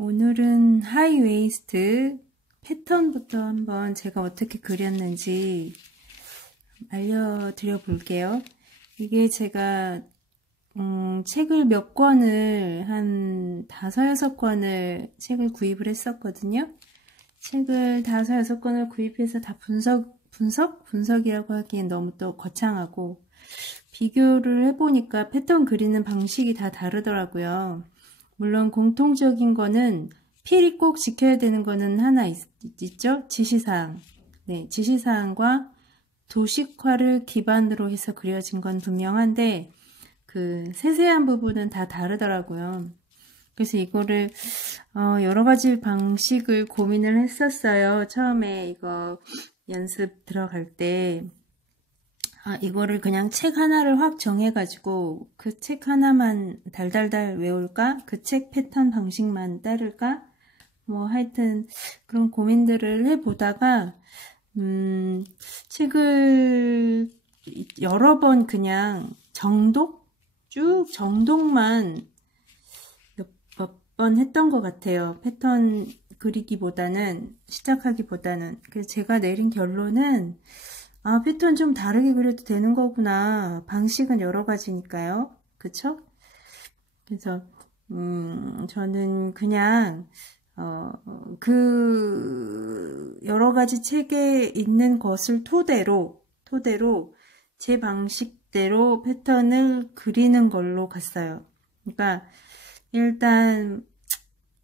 오늘은 하이웨이스트 패턴부터 한번 제가 어떻게 그렸는지 알려드려 볼게요. 이게 제가 책을 몇 권을 한 5-6권을 책을 구입을 했었거든요. 책을 5-6권을 구입해서 다 분석이라고 하기엔 너무 또 거창하고 비교를 해보니까 패턴 그리는 방식이 다 다르더라고요. 물론 공통적인 거는 필히 꼭 지켜야 되는 거는 하나 있죠? 지시사항. 네, 지시사항과 도식화를 기반으로 해서 그려진 건 분명한데 그 세세한 부분은 다 다르더라고요. 그래서 이거를 여러 가지 방식을 고민을 했었어요. 처음에 이거 연습 들어갈 때 이거를 그냥 책 하나를 확 정해가지고 그 책 하나만 달달달 외울까? 그 책 패턴 방식만 따를까? 뭐 하여튼 그런 고민들을 해보다가 책을 여러 번 그냥 쭉 정독만 몇 번 했던 것 같아요. 패턴 그리기보다는, 시작하기보다는. 그래서 제가 내린 결론은 패턴 좀 다르게 그려도 되는 거구나. 방식은 여러 가지니까요. 그쵸? 그래서 저는 그냥 그 여러 가지 책에 있는 것을 토대로 제 방식대로 패턴을 그리는 걸로 갔어요. 그러니까 일단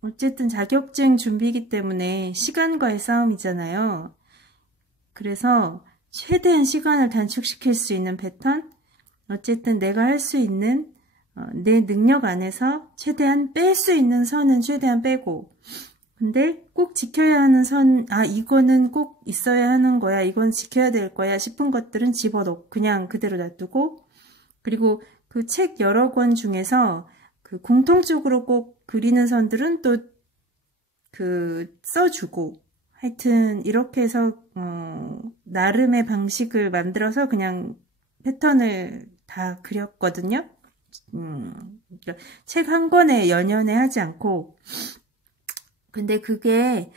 어쨌든 자격증 준비이기 때문에 시간과의 싸움이잖아요. 그래서 최대한 시간을 단축시킬 수 있는 패턴, 어쨌든 내가 할 수 있는 내 능력 안에서 최대한 뺄 수 있는 선은 최대한 빼고, 근데 꼭 지켜야 하는 선, 이거는 꼭 있어야 하는 거야, 이건 지켜야 될 거야 싶은 것들은 집어넣고 그냥 그대로 놔두고, 그리고 그 책 여러 권 중에서 그 공통적으로 꼭 그리는 선들은 또 써주고, 하여튼 이렇게 해서 나름의 방식을 만들어서 그냥 패턴을 다 그렸거든요. 그러니까 책 한 권에 연연해 하지 않고. 근데 그게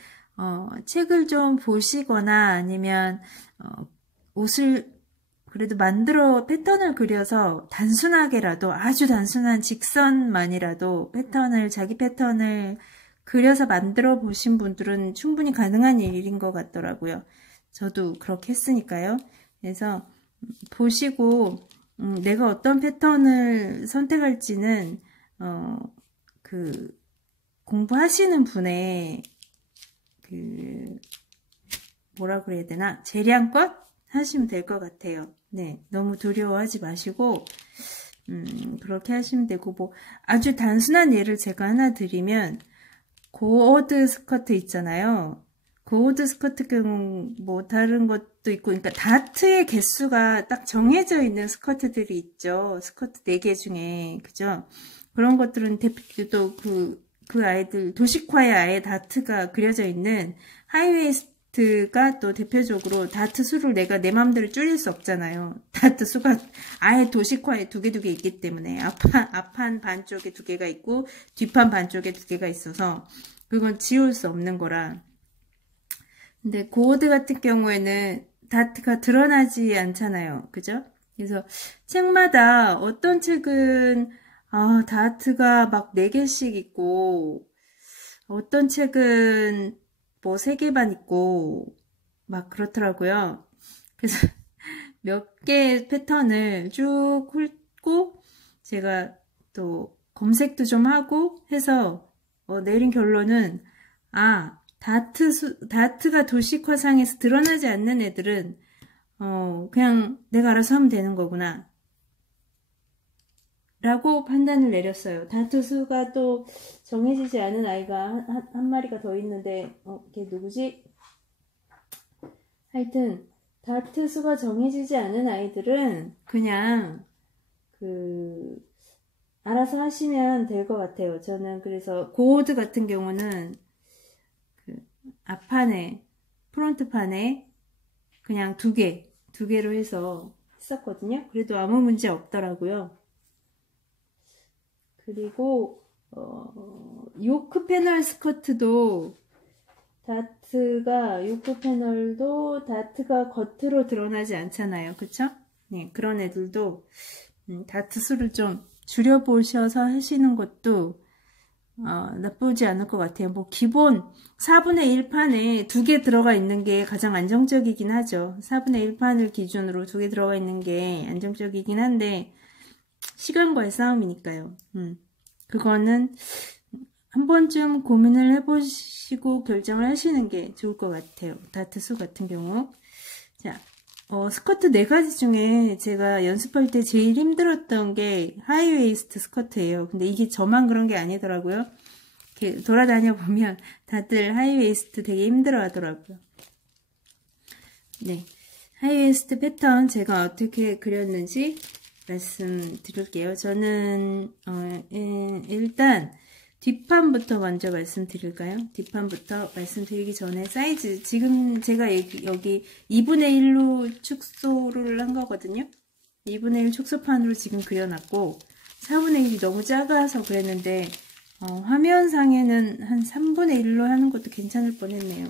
책을 좀 보시거나 아니면 옷을 그래도 패턴을 그려서 단순하게라도, 아주 단순한 직선만이라도 자기 패턴을 그려서 만들어 보신 분들은 충분히 가능한 일인 것 같더라고요. 저도 그렇게 했으니까요. 그래서 보시고 내가 어떤 패턴을 선택할지는 공부하시는 분의 뭐라 그래야 되나, 재량껏 하시면 될 것 같아요. 네, 너무 두려워하지 마시고 그렇게 하시면 되고, 뭐 아주 단순한 예를 제가 하나 드리면, 고어드 스커트 있잖아요. 고어드 스커트 경우 뭐 다른 것도 있고, 그러니까 다트의 개수가 딱 정해져 있는 스커트들이 있죠. 스커트 4개 중에, 그죠? 그런 것들은 또 그 아이들 도식화에 아예 다트가 그려져 있는 하이웨이스트가 또 대표적으로 다트 수를 내가 내 맘대로 줄일 수 없잖아요. 다트 수가 아예 도식화에 두 개 있기 때문에 앞판 반쪽에 2개가 있고 뒷판 반쪽에 2개가 있어서 그건 지울 수 없는 거라. 근데 고어드 같은 경우에는 다트가 드러나지 않잖아요. 그죠? 그래서 책마다 어떤 책은 다트가 막 4개씩 있고, 어떤 책은 뭐 3개 반 있고, 막 그렇더라고요. 그래서 몇 개의 패턴을 쭉 훑고, 제가 또 검색도 좀 하고 해서 내린 결론은, 다트가 도식화상에서 드러나지 않는 애들은, 그냥 내가 알아서 하면 되는 거구나 라고 판단을 내렸어요. 다트 수가 또 정해지지 않은 아이가 한 마리가 더 있는데, 걔 누구지? 하여튼 다트 수가 정해지지 않은 아이들은 그냥 알아서 하시면 될 것 같아요. 저는 그래서 고어드 같은 경우는 앞판에, 프론트판에 그냥 2개로 해서 했었거든요. 그래도 아무 문제 없더라고요. 그리고 요크 패널 스커트도 요크 패널도 다트가 겉으로 드러나지 않잖아요. 그쵸? 네, 그런 애들도 다트 수를 좀 줄여보셔서 하시는 것도 나쁘지 않을 것 같아요. 뭐 기본 4분의 1 판에 2개 들어가 있는 게 가장 안정적이긴 하죠. 4분의 1 판을 기준으로 2개 들어가 있는 게 안정적이긴 한데 시간과의 싸움이니까요. 그거는 한 번쯤 고민을 해보시고 결정을 하시는 게 좋을 것 같아요. 다트수 같은 경우. 자, 스커트 4가지 중에 제가 연습할 때 제일 힘들었던 게 하이웨이스트 스커트예요. 근데 이게 저만 그런 게 아니더라고요. 이렇게 돌아다녀 보면 다들 하이웨이스트 되게 힘들어 하더라고요. 네. 하이웨이스트 패턴 제가 어떻게 그렸는지 말씀드릴게요. 저는, 일단, 뒷판부터 먼저 말씀드릴까요? 뒷판부터 말씀드리기 전에 사이즈, 지금 제가 여기 2분의 1로 축소를 한 거거든요. 2분의 1 축소판으로 지금 그려놨고 4분의 1이 너무 작아서 그랬는데 화면상에는 한 3분의 1로 하는 것도 괜찮을 뻔했네요.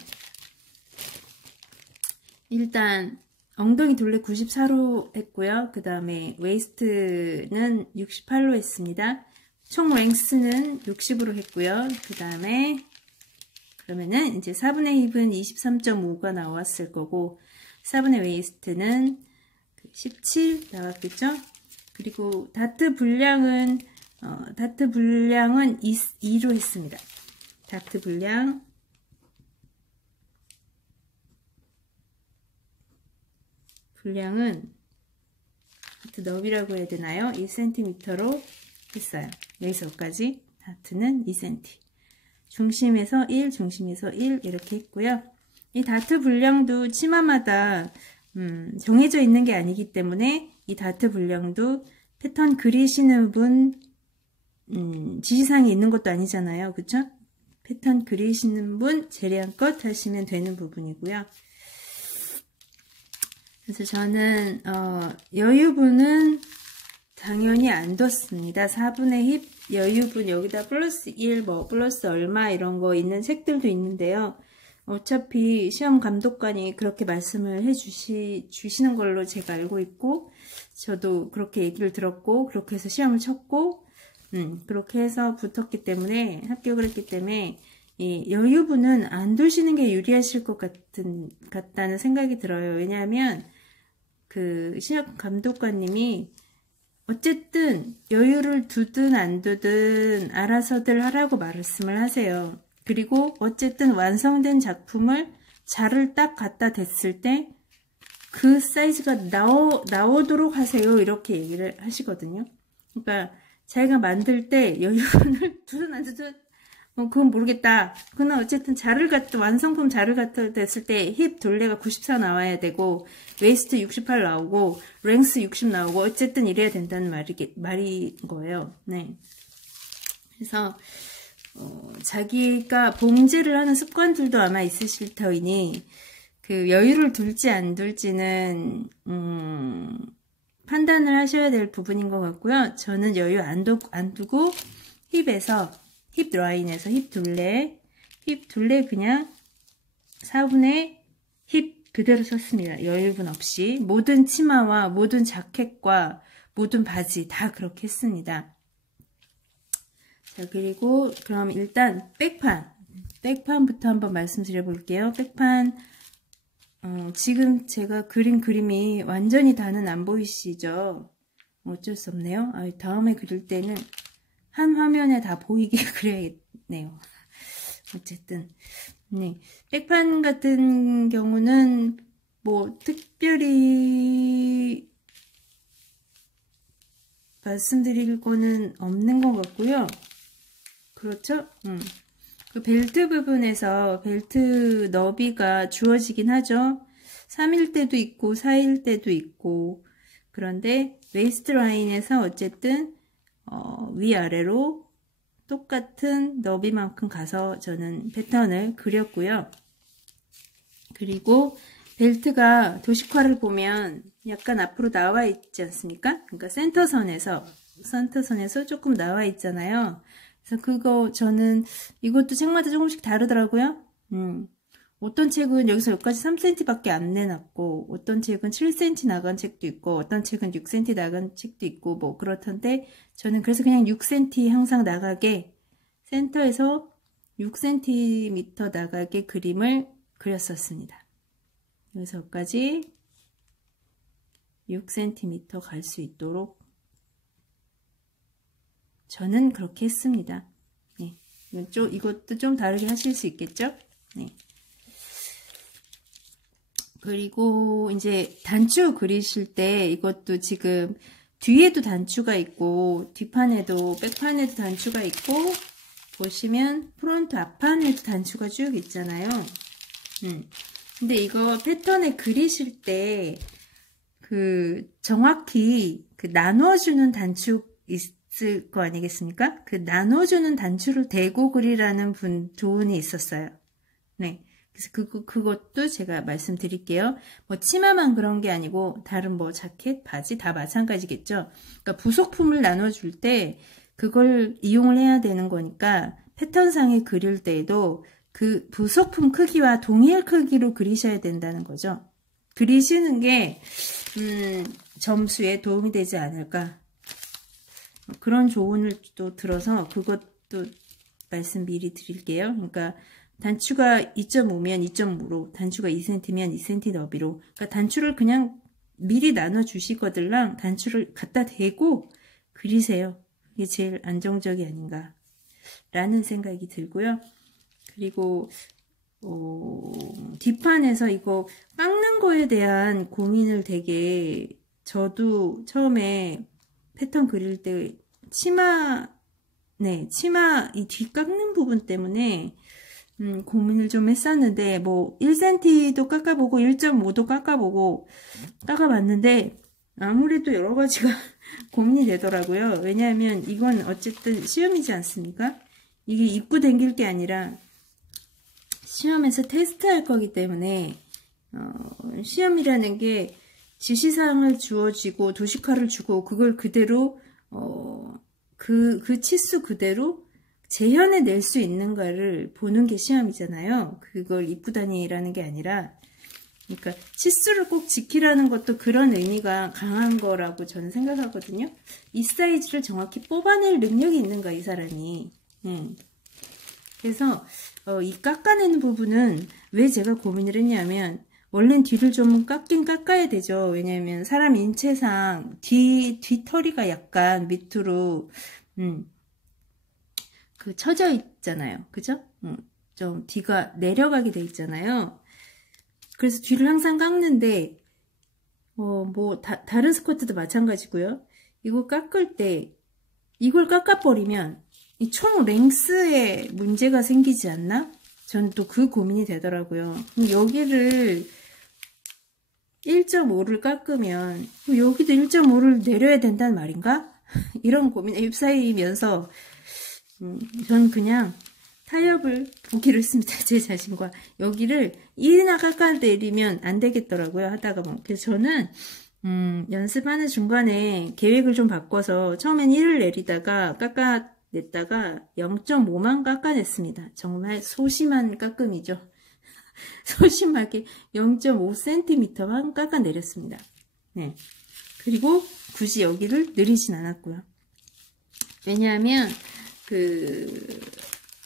일단 엉덩이 둘레 94로 했고요. 그 다음에 웨이스트는 68로 했습니다. 총 랭스는 60으로 했고요. 그 다음에 그러면은 이제 4분의 힙은 23.5가 나왔을 거고 4분의 웨이스트는 17 나왔겠죠. 그리고 다트 분량은 2로 했습니다. 다트 분량은 다트 너비라고 해야 되나요? 1cm로 했어요. 여기서까지 다트는 2cm. 중심에서 1, 중심에서 1 이렇게 했고요. 이 다트 분량도 치마마다 정해져 있는 게 아니기 때문에 이 다트 분량도 패턴 그리시는 분 지시사항이 있는 것도 아니잖아요. 그쵸? 패턴 그리시는 분 재량껏 하시면 되는 부분이고요. 그래서 저는 여유분은 당연히 안 뒀습니다. 4분의 힙 여유분 여기다 플러스 1 플러스 얼마 이런 거 있는 책들도 있는데요. 어차피 시험 감독관이 그렇게 말씀을 주시는 걸로 제가 알고 있고 저도 그렇게 얘기를 들었고 그렇게 해서 시험을 쳤고 그렇게 해서 붙었기 때문에 합격을 했기 때문에 이 여유분은 안 두시는 게 유리하실 것 같다는 생각이 들어요. 왜냐하면 그 시험 감독관님이 어쨌든 여유를 두든 안 두든 알아서들 하라고 말씀을 하세요. 그리고 어쨌든 완성된 작품을 자를 딱 갖다 댔을 때 그 사이즈가 나오도록 하세요. 이렇게 얘기를 하시거든요. 그러니까 자기가 만들 때 여유분을 두든 안 두든 그건 모르겠다. 그러나 어쨌든 완성품 자를 갖다 댔을 때 힙 둘레가 94 나와야 되고 웨이스트 68 나오고 랭스 60 나오고 어쨌든 이래야 된다는 말인 거예요. 네. 그래서 자기가 봉제를 하는 습관들도 아마 있으실 터이니 그 여유를 둘지 안 둘지는 판단을 하셔야 될 부분인 것 같고요. 저는 여유 안 두고 힙 라인에서 힙 둘레 그냥 4분의 힙 그대로 썼습니다. 여유분 없이 모든 치마와 모든 자켓과 모든 바지 다 그렇게 했습니다. 자, 그리고 그럼 일단 백판부터 한번 말씀드려 볼게요. 백판 지금 제가 그린 그림이 완전히 다는 안 보이시죠? 어쩔 수 없네요. 다음에 그릴 때는 한 화면에 다 보이게 그려야겠네요. 어쨌든 네, 백판 같은 경우는 뭐 특별히 말씀드릴 거는 없는 것 같고요. 그렇죠? 그 벨트 부분에서 벨트 너비가 주어지긴 하죠. 3일 때도 있고 4일 때도 있고 그런데 웨이스트 라인에서 어쨌든 위아래로 똑같은 너비만큼 가서 저는 패턴을 그렸고요. 그리고 벨트가 도식화를 보면 약간 앞으로 나와 있지 않습니까? 그러니까 센터선에서 조금 나와 있잖아요. 그래서 그거 저는 이것도 책마다 조금씩 다르더라고요. 어떤 책은 여기서 여기까지 3cm밖에 안 내놨고, 어떤 책은 7cm 나간 책도 있고, 어떤 책은 6cm 나간 책도 있고, 뭐 그렇던데, 저는 그래서 그냥 6cm 항상 나가게, 센터에서 6cm 나가게 그림을 그렸었습니다. 여기서 여기까지 6cm 갈 수 있도록 저는 그렇게 했습니다. 네. 이것도 좀 다르게 하실 수 있겠죠? 네. 그리고 이제 단추 그리실 때 이것도 지금 뒤에도 단추가 있고 뒷판에도 백판에도 단추가 있고 보시면 프론트 앞판에도 단추가 쭉 있잖아요. 근데 이거 패턴에 그리실 때 그 정확히 그 나눠주는 단추 있을 거 아니겠습니까? 그 나눠주는 단추를 대고 그리라는 조언이 있었어요. 네. 그래서 그것도 제가 말씀드릴게요. 뭐 치마만 그런 게 아니고 다른 뭐 자켓, 바지 다 마찬가지겠죠. 그러니까 부속품을 나눠줄 때 그걸 이용을 해야 되는 거니까 패턴상에 그릴 때에도 그 부속품 크기와 동일 크기로 그리셔야 된다는 거죠. 그리시는 게 점수에 도움이 되지 않을까. 그런 조언을 또 들어서 그것도 말씀 미리 드릴게요. 그러니까 단추가 2.5면 2.5로, 단추가 2cm면 2cm 너비로, 그러니까 단추를 그냥 미리 나눠 주시거들랑 단추를 갖다 대고 그리세요. 이게 제일 안정적이 아닌가 라는 생각이 들고요. 그리고 뒷판에서 이거 깎는 거에 대한 고민을 되게 저도 처음에 패턴 그릴 때 치마 이 뒤 깎는 부분 때문에 고민을 좀 했었는데 뭐 1cm도 깎아보고 1.5도 깎아보고 깎아봤는데 아무래도 여러 가지가 고민이 되더라고요. 왜냐하면 이건 어쨌든 시험이지 않습니까? 이게 입고 당길 게 아니라 시험에서 테스트할 거기 때문에 시험이라는 게 지시사항을 주어지고 도식화를 주고 그걸 그대로 그 치수 그대로 재현해낼 수 있는가를 보는 게 시험이잖아요. 그걸 입고 다니라는 게 아니라 그러니까 치수를 꼭 지키라는 것도 그런 의미가 강한 거라고 저는 생각하거든요. 이 사이즈를 정확히 뽑아낼 능력이 있는가 이 사람이. 그래서 이 깎아내는 부분은 왜 제가 고민을 했냐면 원래는 뒤를 좀 깎긴 깎아야 되죠. 왜냐하면 사람 인체상 뒤털이가 약간 밑으로 그 처져 있잖아요. 그죠? 좀 뒤가 내려가게 돼 있잖아요. 그래서 뒤를 항상 깎는데 다른 스커트도 마찬가지고요. 이거 깎을 때 이걸 깎아버리면 이 총 랭스에 문제가 생기지 않나? 저는 또 그 고민이 되더라고요. 여기를 1.5를 깎으면 여기도 1.5를 내려야 된다는 말인가? 이런 고민에 휩싸이면서 전 그냥 타협을 보기로 했습니다. 제 자신과. 여기를 1이나 깎아내리면 안 되겠더라고요. 하다가 뭐. 그래서 저는 연습하는 중간에 계획을 좀 바꿔서 처음엔 1을 내리다가 깎아냈다가 0.5만 깎아냈습니다. 정말 소심한 깎음이죠. 소심하게 0.5cm만 깎아내렸습니다. 네. 그리고 굳이 여기를 내리진 않았고요. 왜냐하면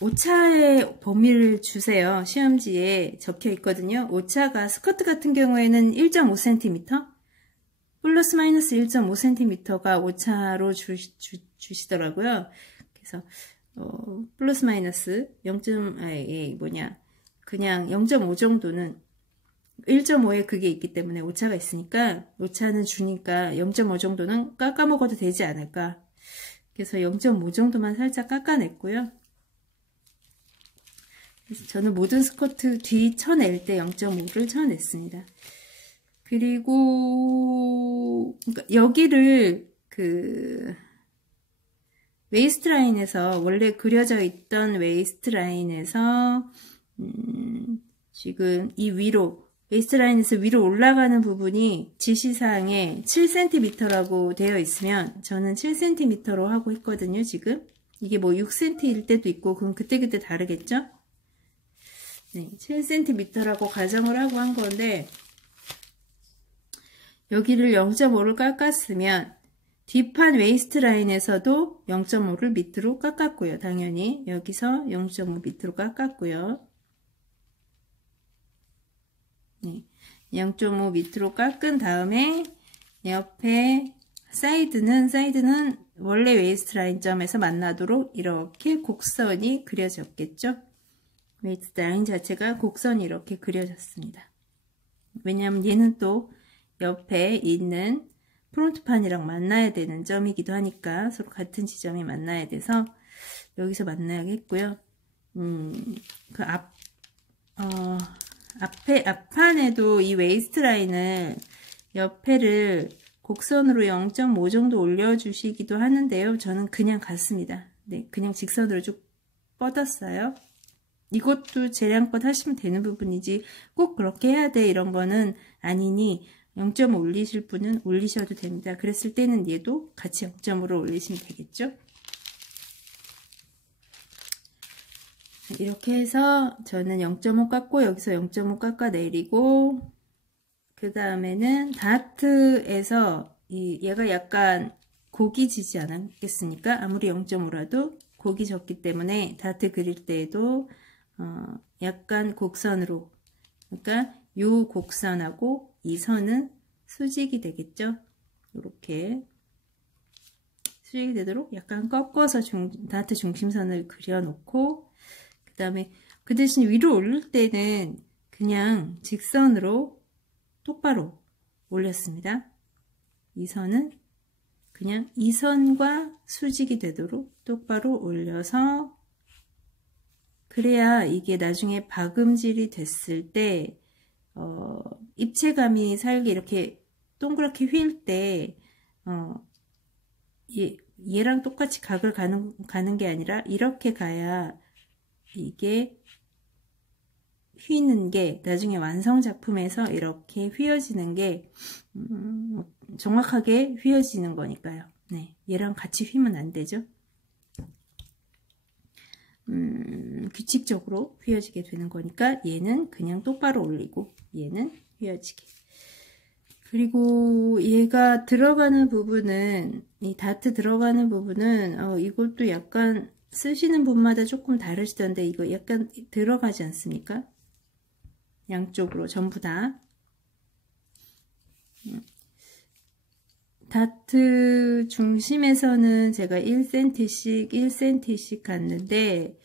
오차의 범위를 주세요. 시험지에 적혀 있거든요. 오차가 스커트 같은 경우에는 1.5cm 플러스 마이너스 1.5cm가 오차로 주시더라고요. 그래서 플러스 마이너스 그냥 0.5 정도는 1.5에 그게 있기 때문에 오차가 있으니까 오차는 주니까 0.5 정도는 깎아 먹어도 되지 않을까. 그래서 0.5 정도만 살짝 깎아냈고요. 그래서 저는 모든 스커트 뒤 쳐낼 때 0.5를 쳐냈습니다. 그리고 여기를 웨이스트 라인에서 원래 그려져 있던 웨이스트 라인에서 지금 이 위로 웨이스트 라인에서 위로 올라가는 부분이 지시사항에 7cm라고 되어 있으면 저는 7cm로 하고 있거든요. 지금 이게 뭐 6cm일 때도 있고 그럼 그때그때 다르겠죠? 네, 7cm라고 가정을 하고 한 건데 여기를 0.5를 깎았으면 뒷판 웨이스트 라인에서도 0.5를 밑으로 깎았고요. 당연히 여기서 0.5 밑으로 깎았고요. 네, 0.5 밑으로 깎은 다음에 옆에 사이드는 원래 웨이스트 라인 점에서 만나도록 이렇게 곡선이 그려졌겠죠. 웨이스트 라인 자체가 곡선이 이렇게 그려졌습니다. 왜냐하면 얘는 또 옆에 있는 프론트판이랑 만나야 되는 점이기도 하니까 서로 같은 지점이 만나야 돼서 여기서 만나야겠고요. 그 앞판에도 이 웨이스트 라인을 옆에를 곡선으로 0.5 정도 올려주시기도 하는데요. 저는 그냥 갔습니다. 네, 그냥 직선으로 쭉 뻗었어요. 이것도 재량껏 하시면 되는 부분이지 꼭 그렇게 해야 돼 이런 거는 아니니 0.5 올리실 분은 올리셔도 됩니다. 그랬을 때는 얘도 같이 0.5로 올리시면 되겠죠. 이렇게 해서 저는 0.5 깎고 여기서 0.5 깎아 내리고 그 다음에는 다트에서 얘가 약간 곡이 지지 않았겠습니까? 아무리 0.5라도 곡이 졌기 때문에 다트 그릴 때에도 약간 곡선으로, 그러니까 요 곡선하고 이 선은 수직이 되겠죠. 이렇게 수직이 되도록 약간 꺾어서 다트 중심선을 그려놓고 그 다음에 그 대신 위로 올릴 때는 그냥 직선으로 똑바로 올렸습니다. 이 선은 그냥 이 선과 수직이 되도록 똑바로 올려서 그래야 이게 나중에 박음질이 됐을 때 입체감이 살게 이렇게 동그랗게 휠 때 얘랑 똑같이 각을 가는 게 아니라 이렇게 가야 이게 휘는 게 나중에 완성 작품에서 이렇게 휘어지는 게 정확하게 휘어지는 거니까요. 네, 얘랑 같이 휘면 안 되죠. 규칙적으로 휘어지게 되는 거니까 얘는 그냥 똑바로 올리고 얘는 휘어지게. 그리고 얘가 들어가는 부분은 이 다트 들어가는 부분은 이것도 약간 쓰시는 분마다 조금 다르시던데 이거 약간 들어가지 않습니까? 양쪽으로 전부 다 다트 중심에서는 제가 1cm씩 갔는데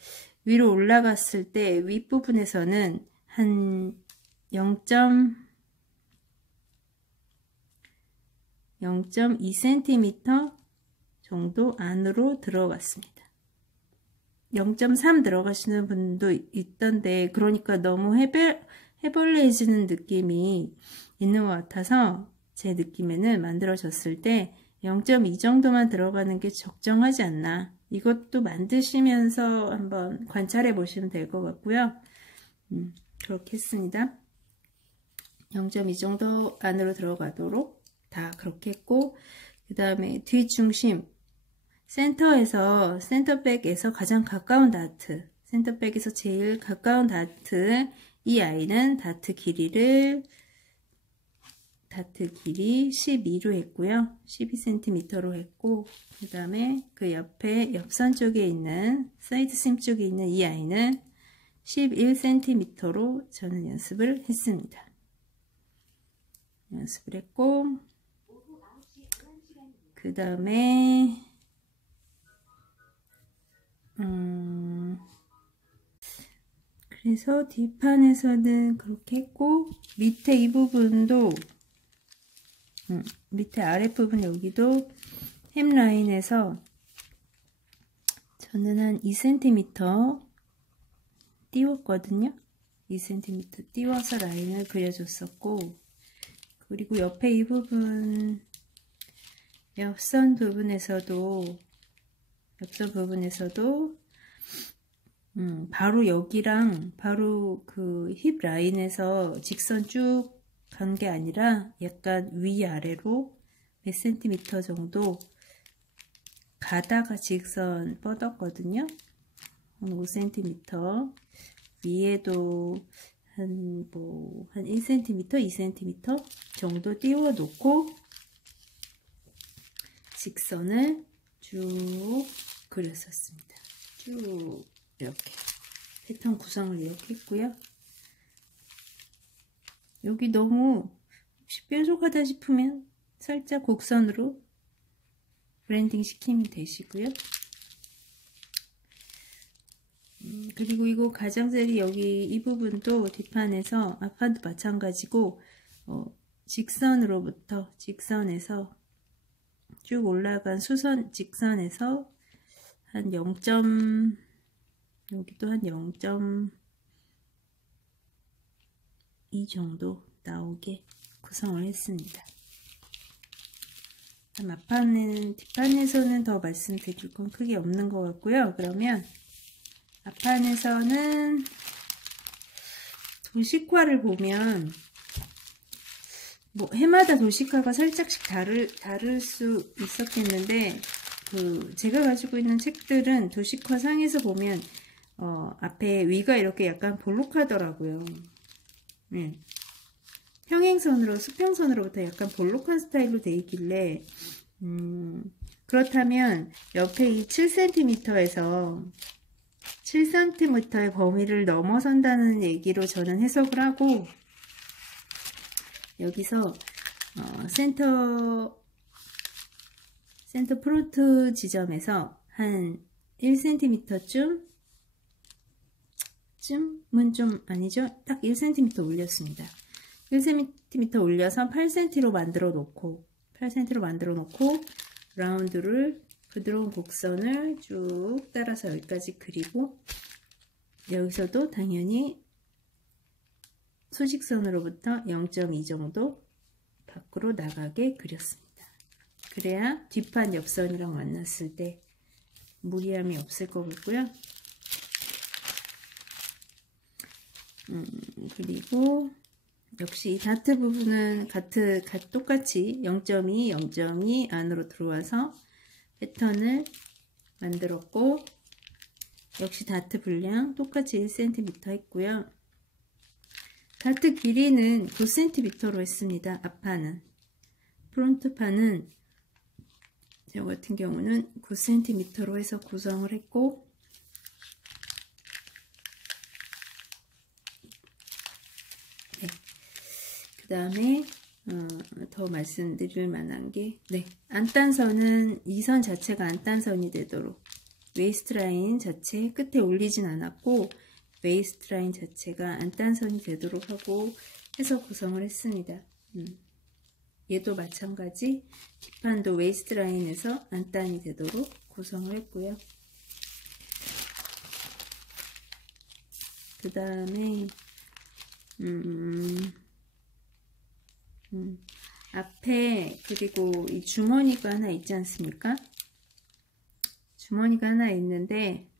위로 올라갔을 때 윗부분에서는 한 0.2cm 정도 안으로 들어갔습니다. 0.3 들어가시는 분도 있던데 그러니까 너무 해벌레해지는 느낌이 있는 것 같아서 제 느낌에는 만들어졌을 때 0.2 정도만 들어가는 게 적정하지 않나. 이것도 만드시면서 한번 관찰해 보시면 될 것 같고요. 그렇게 했습니다. 0.2 정도 안으로 들어가도록 다 그렇게 했고 그 다음에 뒷중심 센터백에서 가장 가까운 다트, 센터백에서 제일 가까운 다트, 이 아이는 다트 길이 12로 했고요. 12cm로 했고, 그 다음에 그 옆에 옆선 쪽에 있는, 사이드심 쪽에 있는 이 아이는 11cm로 저는 연습을 했습니다. 연습을 했고, 그 다음에, 그래서 뒷판에서는 그렇게 했고 밑에 이 부분도 밑에 아랫부분 여기도 햄라인에서 저는 한 2cm 띄웠거든요. 2cm 띄워서 라인을 그려줬었고 그리고 옆에 이 부분 옆선 부분에서도 바로 여기랑 바로 그 힙 라인에서 직선 쭉 간 게 아니라 약간 위아래로 몇 센티미터 정도 가다가 직선 뻗었거든요. 한 5cm. 위에도 한 1cm, 2cm 정도 띄워 놓고 직선을 쭉 그렸었습니다. 쭉 이렇게 패턴 구성을 이렇게 했고요. 여기 너무 혹시 뾰족하다 싶으면 살짝 곡선으로 브랜딩 시키면 되시고요. 그리고 이거 가장자리 여기 이 부분도 뒷판에서 앞판도 마찬가지고 직선에서 쭉 올라간 수선 직선에서 한 0. 여기도 한 0.2 정도 나오게 구성을 했습니다. 뒷판에서는 더 말씀드릴 건 크게 없는 것 같고요. 그러면 앞판에서는 도식화를 보면 뭐 해마다 도식화가 살짝씩 다를 수 있었겠는데 제가 가지고 있는 책들은 도식화 상에서 보면 앞에 위가 이렇게 약간 볼록하더라고요. 평행선으로 수평선으로부터 약간 볼록한 스타일로 되어 있길래 그렇다면 옆에 이 7cm에서 7cm의 범위를 넘어선다는 얘기로 저는 해석을 하고, 여기서 센터 프론트 지점에서 한 1cm쯤은 좀 아니죠? 딱 1cm 올렸습니다. 1cm 올려서 8cm로 만들어 놓고 라운드를 부드러운 곡선을 쭉 따라서 여기까지 그리고, 여기서도 당연히 수직선으로부터 0.2 정도 밖으로 나가게 그렸습니다. 그래야 뒷판 옆선이랑 만났을 때 무리함이 없을 것 같고요. 그리고 역시 이 다트 부분은 똑같이 0.2 안으로 들어와서 패턴을 만들었고, 역시 다트 분량 똑같이 1cm 했고요. 다트 길이는 9cm로 했습니다. 앞판은. 프론트판은 저 같은 경우는 9cm로 해서 구성을 했고, 그 다음에 더 말씀드릴 만한 게, 안단선은 이 선 자체가 안단선이 되도록 웨이스트 라인 자체 끝에 올리진 않았고, 웨이스트 라인 자체가 안단선이 되도록 하고 해서 구성을 했습니다. 얘도 마찬가지 뒷판도 웨이스트 라인에서 안단이 되도록 구성을 했고요. 그 다음에 앞에 그리고 이 주머니가 하나 있지 않습니까? 주머니가 하나 있는데,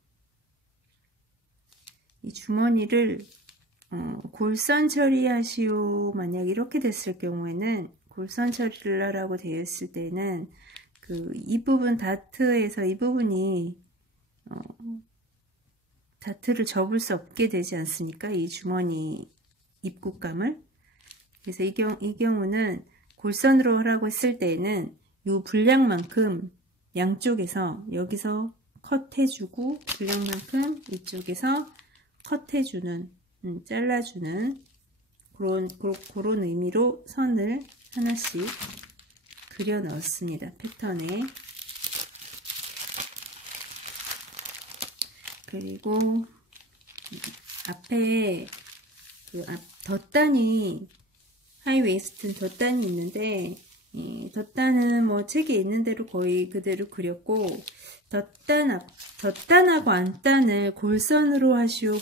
이 주머니를 골선 처리하시오, 만약 이렇게 됐을 경우에는 골선 처리를 하라고 되어 있을 때는 이 부분 다트에서 이 부분이 다트를 접을 수 없게 되지 않습니까? 이 주머니 입구감을. 그래서 이 경우는 골선으로 하라고 했을 때에는 이 분량만큼 양쪽에서 여기서 컷해주고, 분량만큼 이쪽에서 컷해주는, 잘라주는 그런 의미로 선을 하나씩 그려 넣었습니다. 패턴에. 그리고 앞에 덧단이, 하이웨이스트는 덧단이 있는데, 덧단은 뭐 책에 있는 대로 거의 그대로 그렸고, 덧단하고 안단을 골선으로 하시오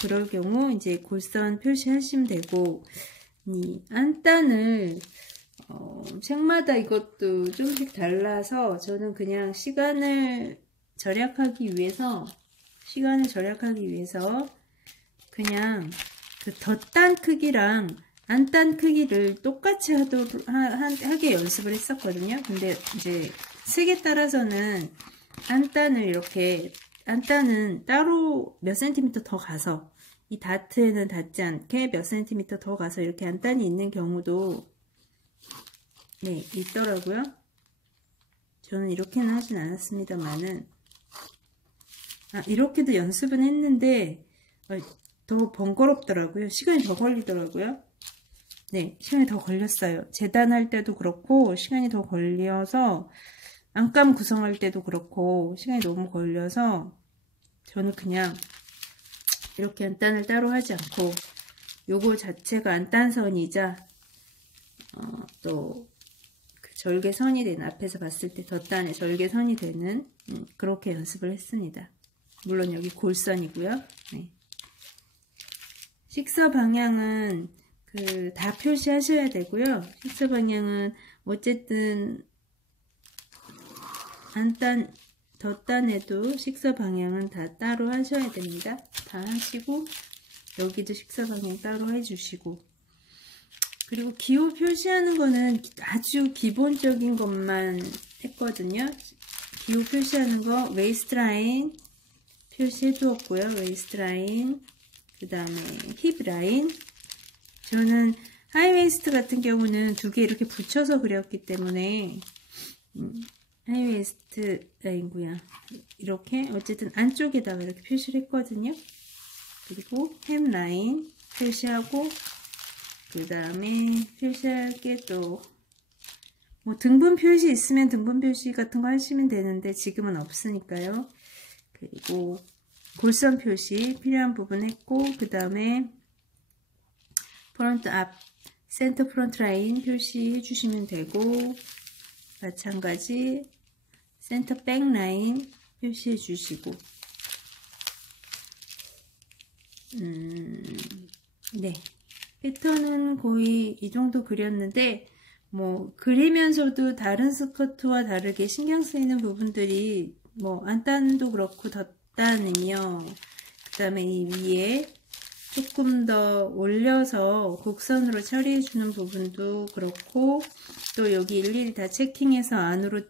그럴 경우 이제 골선 표시하시면 되고, 이 안단을 책마다 이것도 조금씩 달라서 저는 그냥 시간을 절약하기 위해서 그냥 덧단 크기랑 안단 크기를 똑같이 하게 연습을 했었거든요. 근데 이제 색에 따라서는 안단을 이렇게, 안단은 따로 몇 센티미터 더 가서, 이 다트에는 닿지 않게 몇 센티미터 더 가서 이렇게 안단이 있는 경우도 네, 있더라고요. 저는 이렇게는 하진 않았습니다만은, 이렇게도 연습은 했는데 더 번거롭더라고요. 시간이 더 걸리더라고요. 네, 시간이 더 걸렸어요. 재단할 때도 그렇고 시간이 더 걸려서, 안감 구성할 때도 그렇고 시간이 너무 걸려서 저는 그냥 이렇게 안단을 따로 하지 않고, 요거 자체가 안단선이자 또 그 절개선이 되는, 앞에서 봤을 때 덧단의 절개선이 되는 그렇게 연습을 했습니다. 물론 여기 골선이고요. 네. 식서 방향은 다 표시하셔야 되고요. 식서 방향은 어쨌든 안단, 덧단에도 식서 방향은 다 따로 하셔야 됩니다. 다 하시고, 여기도 식서 방향 따로 해주시고, 그리고 기호 표시하는 거는 아주 기본적인 것만 했거든요. 기호 표시하는 거 웨이스트 라인 표시해 두었고요. 웨이스트 라인, 그 다음에 힙 라인. 저는 하이웨이스트 같은 경우는 두 개 이렇게 붙여서 그렸기 때문에 하이웨이스트 라인구야. 이렇게 어쨌든 안쪽에다가 이렇게 표시를 했거든요. 그리고 햄 라인 표시하고, 그 다음에 표시할 게 또 뭐 등분 표시 있으면 등분 표시 같은 거 하시면 되는데 지금은 없으니까요. 그리고 골선 표시 필요한 부분 했고, 그 다음에 프론트 앞 센터 프론트 라인 표시해 주시면 되고, 마찬가지 센터 백 라인 표시해 주시고, 네, 패턴은 거의 이 정도 그렸는데, 뭐 그리면서도 다른 스커트와 다르게 신경 쓰이는 부분들이 뭐 안단도 그렇고 덧단이며, 그 다음에 이 위에 조금 더 올려서 곡선으로 처리해 주는 부분도 그렇고, 또 여기 일일이 다 체킹해서 안으로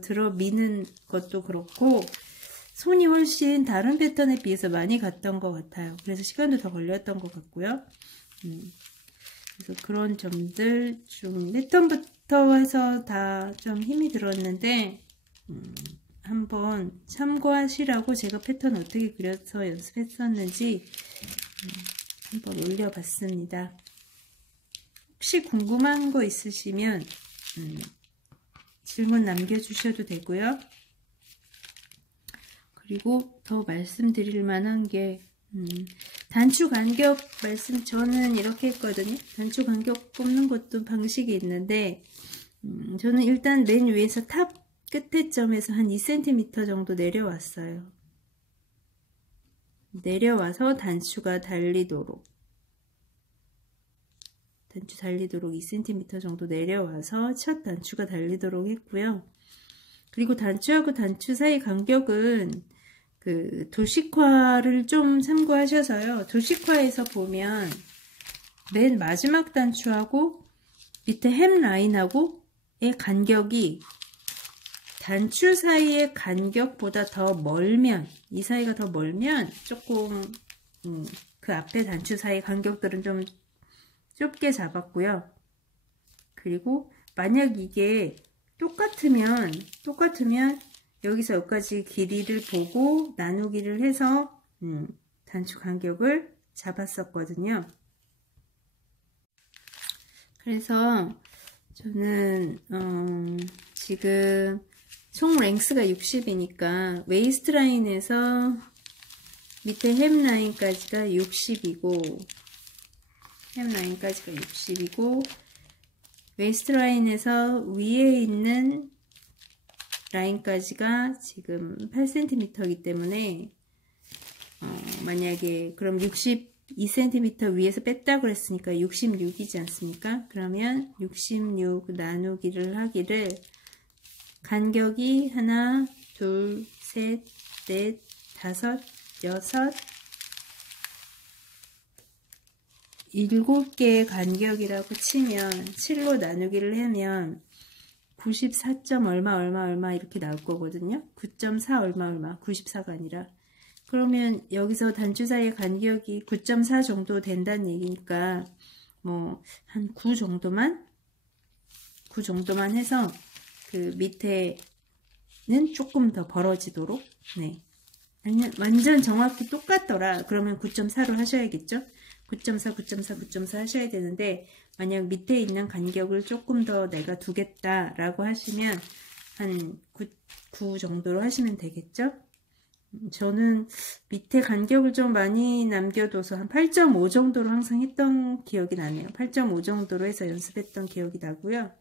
들어 미는 것도 그렇고, 손이 훨씬 다른 패턴에 비해서 많이 갔던 것 같아요. 그래서 시간도 더 걸렸던 것 같고요. 그래서 그런 점들 좀 패턴부터 해서 다 좀 힘이 들었는데, 한번 참고하시라고 제가 패턴 어떻게 그려서 연습했었는지 한번 올려봤습니다. 혹시 궁금한 거 있으시면 질문 남겨주셔도 되고요. 그리고 더 말씀드릴 만한 게 단추 간격 말씀, 저는 이렇게 했거든요. 단추 간격 뽑는 것도 방식이 있는데, 저는 일단 맨 위에서 탑 끝에 점에서 한 2cm 정도 내려왔어요. 내려와서 단추가 달리도록 2cm 정도 내려와서 첫 단추가 달리도록 했고요. 그리고 단추하고 단추 사이 간격은 그 도식화를 좀 참고하셔서요. 도식화에서 보면 맨 마지막 단추하고 밑에 햄 라인하고의 간격이 단추 사이의 간격보다 더 멀면, 이 사이가 더 멀면 조금 그 앞에 단추 사이 간격들은 좀 좁게 잡았고요. 그리고 만약 이게 똑같으면 여기서 여기까지 길이를 보고 나누기를 해서 단추 간격을 잡았었거든요. 그래서 저는 지금 총 랭스가 60이니까 웨이스트 라인에서 밑에 햄 라인까지가 60이고, 웨이스트 라인에서 위에 있는 라인까지가 지금 8cm이기 때문에 만약에 그럼 62cm 위에서 뺐다고 그랬으니까 66이지 않습니까? 그러면 66 나누기를 하기를 간격이 하나, 둘, 셋, 넷, 다섯, 여섯, 7개의 간격이라고 치면 7로 나누기를 하면 94점 얼마 이렇게 나올 거거든요. 9.4 얼마 94가 아니라. 그러면 여기서 단추 사이의 간격이 9.4 정도 된다는 얘기니까 뭐 한 9 정도만 해서 그 밑에는 조금 더 벌어지도록, 네. 아니면 완전 정확히 똑같더라. 그러면 9.4로 하셔야겠죠? 9.4 하셔야 되는데, 만약 밑에 있는 간격을 조금 더 내가 두겠다라고 하시면 한 9 정도로 하시면 되겠죠? 저는 밑에 간격을 좀 많이 남겨둬서 한 8.5 정도로 항상 했던 기억이 나네요. 8.5 정도로 해서 연습했던 기억이 나고요.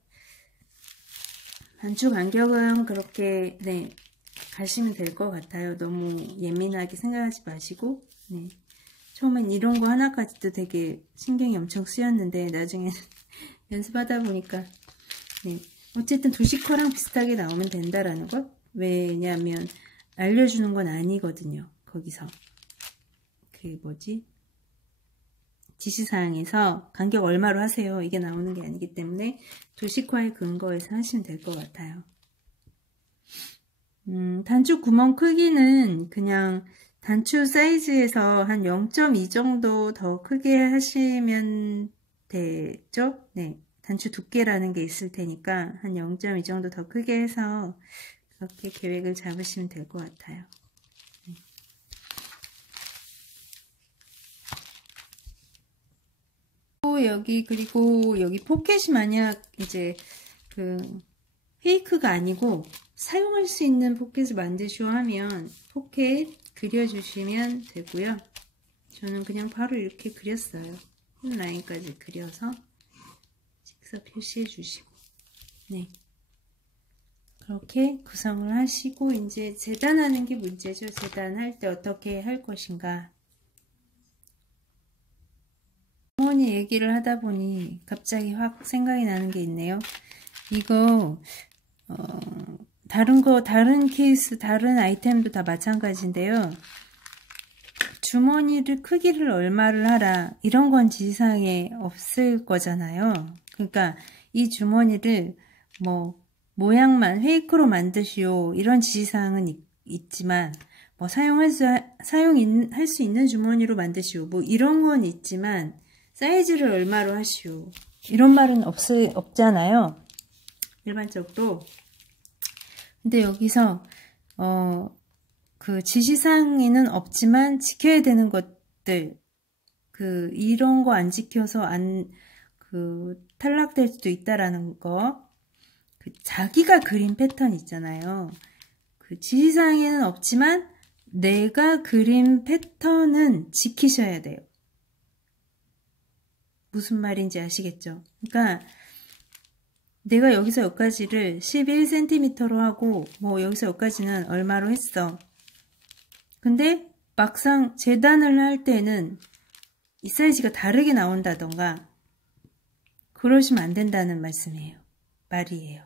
단추 간격은 그렇게, 네, 가시면 될 것 같아요. 너무 예민하게 생각하지 마시고, 네. 처음엔 이런 거 하나까지도 되게 신경이 엄청 쓰였는데, 나중에는 연습하다 보니까, 네. 어쨌든 도시커랑 비슷하게 나오면 된다라는 거? 왜냐면, 알려주는 건 아니거든요. 거기서. 그 뭐지? 지시사항에서 간격 얼마로 하세요. 이게 나오는 게 아니기 때문에 도식화에 근거해서 하시면 될 것 같아요. 단추 구멍 크기는 그냥 단추 사이즈에서 한 0.2 정도 더 크게 하시면 되죠? 네. 단추 두께라는 게 있을 테니까 한 0.2 정도 더 크게 해서 그렇게 계획을 잡으시면 될 것 같아요. 네. 그리고 여기 포켓이 만약 이제 그 페이크가 아니고 사용할 수 있는 포켓을 만드시오 하면 포켓 그려주시면 되고요. 저는 그냥 바로 이렇게 그렸어요. 라인까지 그려서 직접 표시해 주시고, 네. 그렇게 구성을 하시고 이제 재단하는 게 문제죠. 재단할 때 어떻게 할 것인가. 어머니 얘기를 하다 보니 갑자기 확 생각이 나는 게 있네요. 이거 다른 케이스, 다른 아이템도 다 마찬가지인데요. 주머니를 크기를 얼마를 하라 이런 건 지시사항에 없을 거잖아요. 그러니까 이 주머니를 뭐 모양만 페이크로 만드시오 이런 지시사항은 있지만 뭐 사용할 수 있는 주머니로 만드시오 뭐 이런 건 있지만 사이즈를 얼마로 하시오 이런 말은 없잖아요. 일반적으로. 근데 여기서 그 지시사항에는 없지만 지켜야 되는 것들 이런 거 안 지켜서 탈락될 수도 있다라는 거. 자기가 그린 패턴 있잖아요. 그 지시사항에는 없지만 내가 그린 패턴은 지키셔야 돼요. 무슨 말인지 아시겠죠? 그러니까 내가 여기서 여기까지를 11cm로 하고 뭐 여기서 여기까지는 얼마로 했어. 근데 막상 재단을 할 때는 이 사이즈가 다르게 나온다던가 그러시면 안 된다는 말이에요.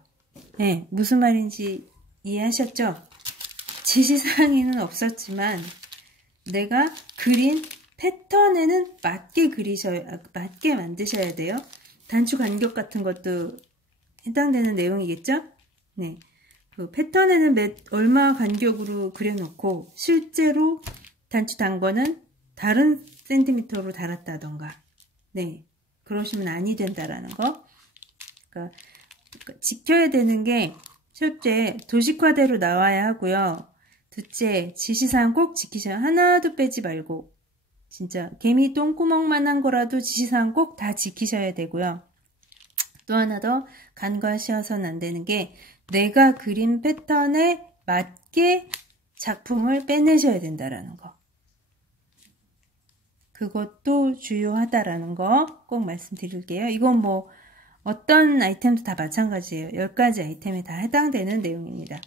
네, 무슨 말인지 이해하셨죠? 지시사항에는 없었지만 내가 그린 패턴에는 맞게 만드셔야 돼요. 단추 간격 같은 것도 해당되는 내용이겠죠? 네. 그 패턴에는 얼마 간격으로 그려놓고 실제로 단추 단 거는 다른 센티미터로 달았다던가. 네. 그러시면 아니 된다라는 거. 그러니까 지켜야 되는 게 첫째, 도식화대로 나와야 하고요. 둘째, 지시사항 꼭 지키셔야 하나도 빼지 말고 진짜 개미 똥구멍만한 거라도 지시사항 꼭 다 지키셔야 되고요. 또 하나 더 간과하셔서는 안 되는 게 내가 그린 패턴에 맞게 작품을 빼내셔야 된다라는 거. 그것도 주요하다라는 거 꼭 말씀드릴게요. 이건 뭐 어떤 아이템도 다 마찬가지예요. 10가지 아이템에 다 해당되는 내용입니다.